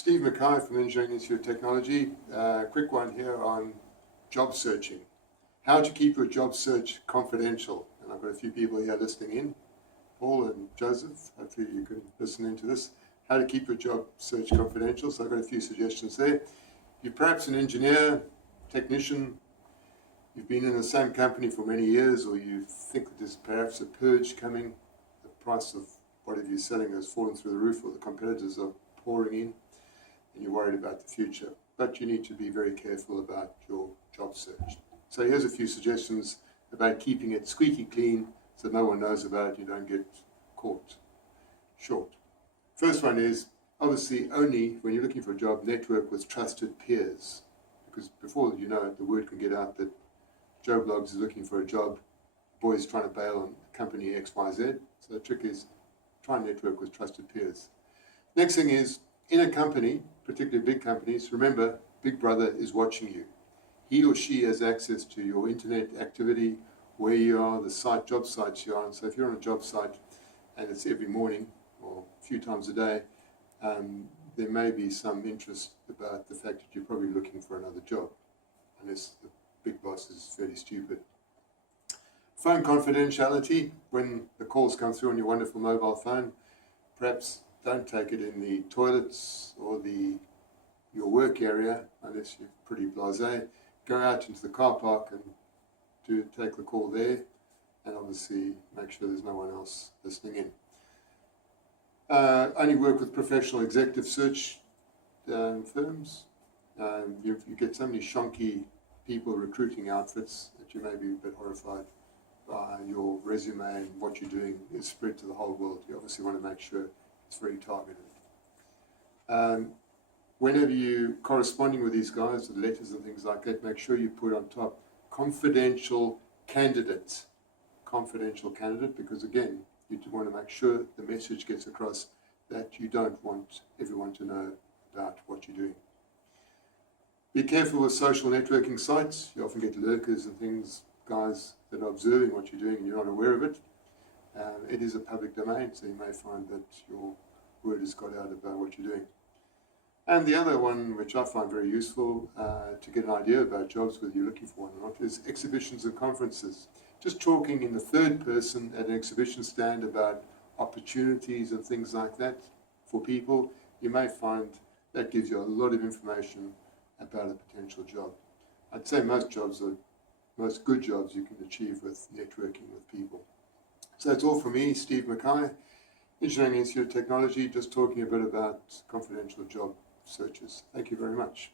Steve Mackay from ENN32 Technology. Quick one here on job searching. How to keep your job search confidential. And I've got a few people here listening in. Paul and Joseph, hopefully you can listen into this. How to keep your job search confidential. So I've got a few suggestions there. You're perhaps an engineer, technician, you've been in the same company for many years, or you think that there's perhaps a purge coming, the price of whatever you're selling has fallen through the roof, or the competitors are pouring in, and you're worried about the future. But you need to be very careful about your job search. So here's a few suggestions about keeping it squeaky clean so no one knows about it, you don't get caught short. First one is, obviously, only when you're looking for a job, network with trusted peers. Because before you know it, the word can get out that Joe Bloggs is looking for a job, boys trying to bail on company XYZ. So the trick is try and network with trusted peers. Next thing is, in a company, particularly big companies, remember, Big Brother is watching you. He or she has access to your internet activity, where you are, the site, job sites you're on. So if you're on a job site and it's every morning or a few times a day, there may be some interest about the fact that you're probably looking for another job, unless the big boss is fairly stupid. Phone confidentiality. When the calls come through on your wonderful mobile phone, perhaps don't take it in the toilets or your work area, unless you're pretty blasé. Go out into the car park and take the call there, and obviously make sure there's no one else listening in. Only work with professional executive search firms. You get so many shonky people recruiting outfits that you may be a bit horrified by your resume and what you're doing is spread to the whole world. You obviously want to make sure it's very targeted. Whenever you're corresponding with these guys with letters and things like that, make sure you put on top confidential candidate. Confidential candidate, because again, you want to make sure the message gets across that you don't want everyone to know about what you're doing. Be careful with social networking sites. You often get lurkers and things, guys that are observing what you're doing and you're not aware of it. It is a public domain, so you may find that your word has got out about what you're doing. And the other one, which I find very useful to get an idea about jobs, whether you're looking for one or not, is exhibitions and conferences. Just talking in the third person at an exhibition stand about opportunities and things like that for people, you may find that gives you a lot of information about a potential job. I'd say most good jobs you can achieve with networking with people. So that's all from me, Steve Mackay, ENN32 Technology, just talking a bit about confidential job searches. Thank you very much.